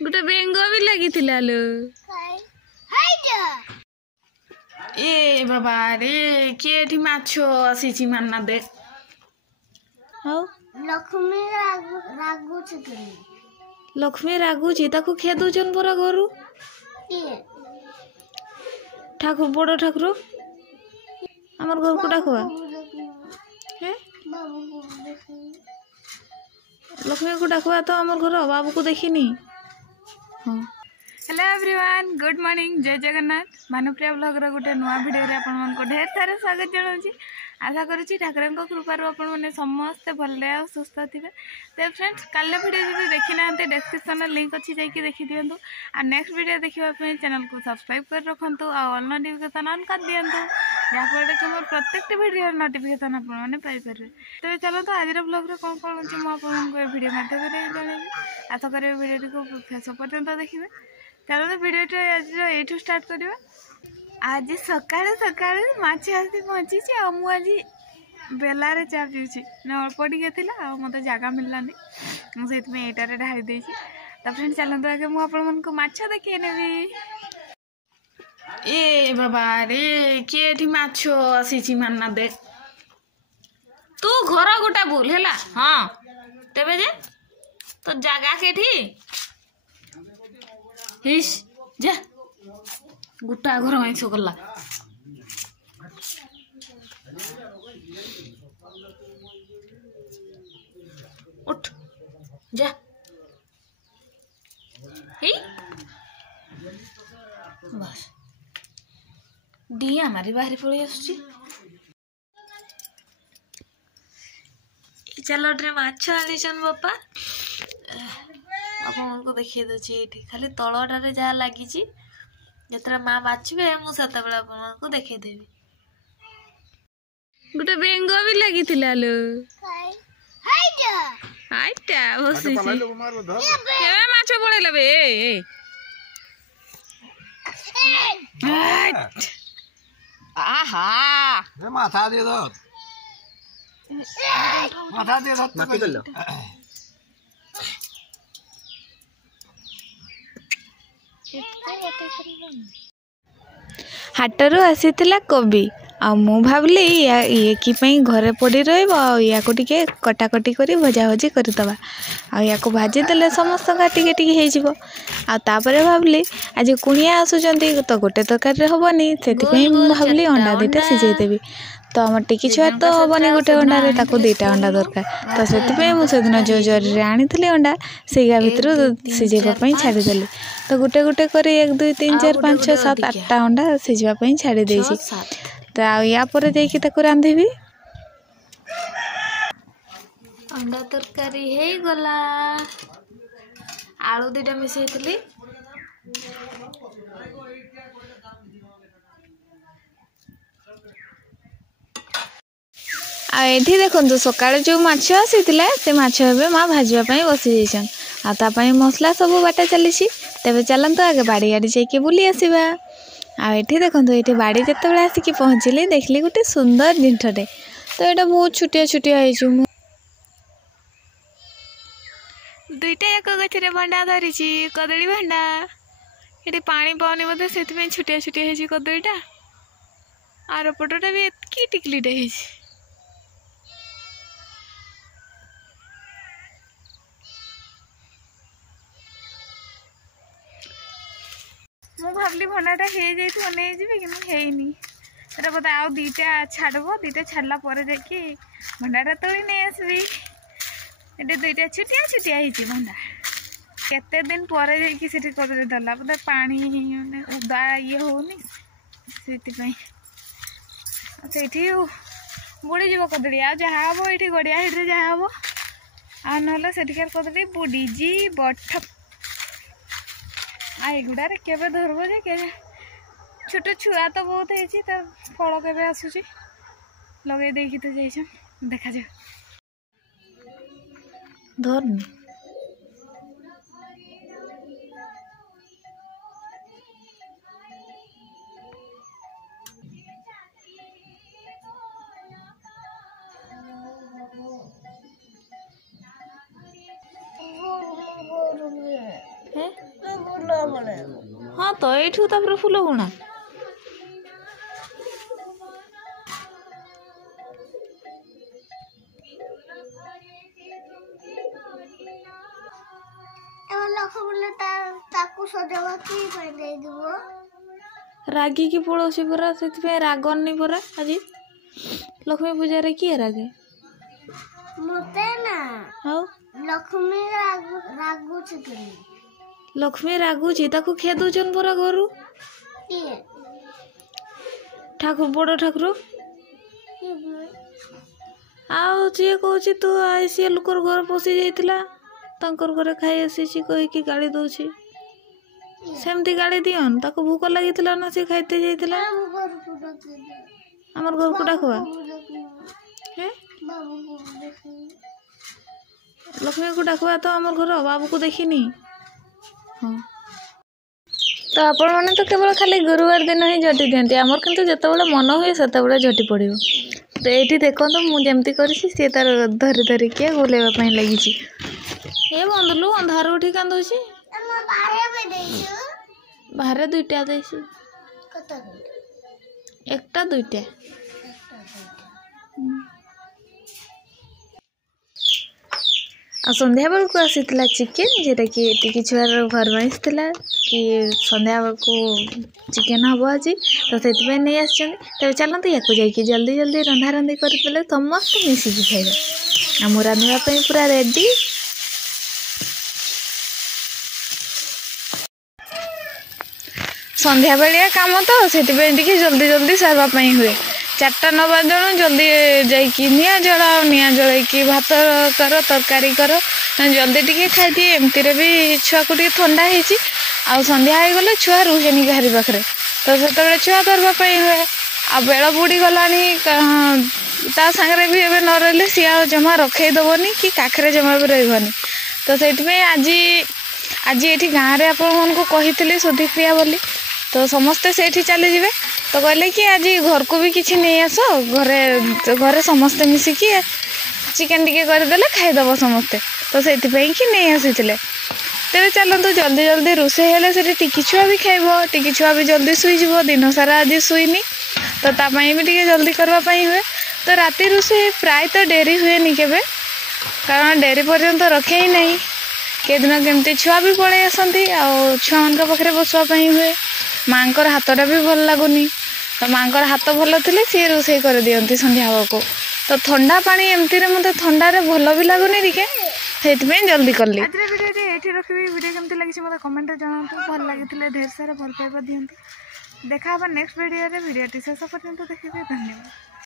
गोटे बेंग भी लगी लो ए बाबा रे किए माछ आसी मानना देख लक्ष्मी रागुची ताकू खेदुचन पूरा घरु ठाकुर बड़ ठाकुर आमर घर को डाकुआ लक्ष्मी को डाकुआ तो आमर घर बाबू को देखिनी। हाँ हेलो एवरीवन गुड मॉर्निंग जय जगन्नाथ भानुप्रिया ब्लॉग रो गोटे नुआ वीडियो रे आपण मन को ढेर सारा स्वागत जनाउची। आशा करूची ठाकुरन को कृपार आपण माने समस्त भले आ सुस्थ थिबे। तो फ्रेंड्स काले वीडियो जदि देखि नांते डिस्क्रिप्शन लिंक अछि जाई कि देखि दियंतु आ नेक्स्ट वीडियो देखिबा पे चैनल को सब्सक्राइब कर रखंतु आ ऑल नोटिफिकेशन ऑन कर दियंतु जाफर कि मोर प्रत्येक वीडियो नोटिफिकेशन आपण माने पाई परबे। तो चलो तो आज रो ब्लॉग रे कोन कोन अछि म आपण को वीडियो माध्यम रे जणाइबे। आशा करे वीडियो को शेष पर्यंत देखिबे। चलो तो वीडियो आज ये स्टार्ट करवा। आज सकाळु सकाळु माछ आसी पहुँची आज बेलारे चा पीऊँगी ना अल्प टे आ मत जगह मिललानी मुझे यहीटारे ढाई देती। तो फ्रेंड चलते आगे मुझे माछ देखे नेबी। ए बाबा रे किए माछ आसी मानना देख तू घर गोटा बोल है। हाँ तेबे जे तो जगह के हिस जा गोटा घर आइस गला उठ जा ही बस डिया मारी बाहरी पड़ी आसुची। चलो टे माछ आनीचन बापा आपन को देखिए दची एठी खाली तळटारे जा लागी ची जतरा मां बाछबे मु सता बेला आपन को देखिए देबी। गोटे बेंग भी लगी लो हाइटा बसी केबे माछ पळेला बे आहा ए माथा दे दो माटी कर लो हाटरू आसीथिला कोबी आ मु भाबली ये कि पई घरे पड़ी रहइबो या को टिके कटाकटी करी भजा भजी करी दबा आ या को भाजी देले समस्त का टिके टिके हे जिवो। आ तापरे भाबली आज कुनिया आसुचंती तो गोटे तरकारी होबनी सेति पई मु भाबली अंडा दुटा सिझे देबी। तो हम टिकी छुआ तो हेनी गोटे अंडा रे ताको दुटा अंडा दरकार तो से मुझे सेदिन जो जरी आनी अंडा सेगा भितर सिझेबा छाड़ीदेली। तो गोटे गोटे कर 1 2 3 4 5 6 7 8टा अंडा सिझापी छाड़ी देछि। तो या पर जाइकी ताको रांधिबी। अंडा तरकारी हे गला आलू दुटा मिसैथिली आठी देखो सकाଳେ जो माछ आसीथिला से माछ हे माँ भाजवाई बसी जाइछन आ तापाई मसला सब बाटा चली। तेबे चलत आगे बाड़ी आड़ी जाइए बुली आसवा। आठी देखो ये बाड़ी जिते बड़े आसिक पहुँचली देखली गोटे सुंदर जिनटे तो यहाँ बहुत छुटिया छुटिया दुईटा एक गचरे भंडा धरी कदली भंडा ये पानी पानी बोधे से छुटिया छुटिया कदलीटा आर पटटा भी एतकी टिकलीटे मु भावली भंडाटा हो जाइए नहीं कि बोधे आउ दीटा छाड़ब दीटा छाड़ला जाकि भंडाटा तोड़ी नहीं आसबी। ये दुईटा छुटिया छुटिया हो भंडा केते दिन पर जाकि कदली धरला बोधे पानी माने उदा ये होनी से बुड़ी जीव कदली आ जहाँ हम ये गड़िया हिट जहाँ हम आ ना से कदली बुड़ीजी बठ आईगुड़े केवे धरब जे के छोट छुआ तो बहुत है तो फल के आसूची लगे देखी तो जाइए देखा जा धरनी है हाँ तो एठू तापर फूल गुणा रागी की पड़ोसी परा से रागनी परा आज लक्ष्मी पूजा रे किए रागे मते ना हाँ लक्ष्मी रागुची लक्ष्मी रागुची ताकू खेदुचन परा घरु किए ठाकुर बड़ ठाकुर आउ जी कहूँ तू आईसी लोकर घर पशि जाइला तांकर घरे खाई आसी कहीकि गाड़ी दौची सेमती गाड़ी दियन ताको भूक लगी ना सी खाइते जाइला आमर घर को डाकवा लक्ष्मी को डाकवा तो आमर घर बाबू को देखनी हाँ तो आपण मैंने तो केवल खाली गुरुवार दिन ही झटी दिखती आमर किंतु जितेबाला मन हुए से झटी पड़ो तो ये देखो मुझे कर तार धरी धरिकी गोलेवाई लगी ए बंदलु अंधार उठी कांदे बाहर दुईटा देसी एकटा दुईटा आ संध्या बेल को आसीला चिकेन जेटा कि टिकी छुआर फरमाइश थिला कि संध्या बेल को चिकेन हम आज तो से नहीं आस तब चलते या जाकि जल्दी जल्दी रंधा रंधी करदे समस्त मिसिकी खाइबा आम रांधवाई पूरा रेडी संध्या बेलिया काम तो से जल्दी जल्दी सारवाई हुए 4टा 9 बाजू जल्दी जाकि निआ जलाओ निआ जलैकी भात कर तरकारी कर जल्दी टी खाई दिए एमती भी छुआ को ठंडा होती आ संध्या हो गले छुआ रुहेनी घारी पाखे तो से छुआ करवाई हुए आ बेल बुड़ी गलानी ता सागरे भी एवं न रही सी आ जमा रखेदबनी कि काखरे जमा भी रही तो से आज ये गाँव में आपको कही सुधिप्रिया बोली तो समस्ते से चली जाए तो कहले कि आज घर को भी किसी नहीं आस घरे घरे समस्ते मिसिकी चिकेन टिके करदे खाईदब समस्ते तो से कि नहीं आसी तेरे चलतु जल्दी जल्दी रोषे हेले से टिकी छुआ भी खाइब टिकी छुआ भी जल्दी शुईज दिन सारा आज शुईनी तो तापाई भी टिके जल्दी करवाई हुए तो राति रोषे प्राय तो डेरी हुए नहीं केबे कारण डेरी पर्यंत रखे ही नहीं के दिन केमती छुआ भी पलि आसती छुआ मान पाखे बसवाई हुए माँ हाथटा भी भल लगुनि तो माँ हाथ भल थे सी रोषे कर दियंती संध्या को तो ठंडा पानी एमती मत ठंडारे भल भी लगुनि टिके से जल्दी कली आज वीडियो ये रखी वीडियो केमती लगी मतलब कमेंट जनातु भल लगी ढेर सारा भल पाइबा दियंती देखा नेक्स्ट वीडियो शेष पर्यंत देखिए धन्यवाद।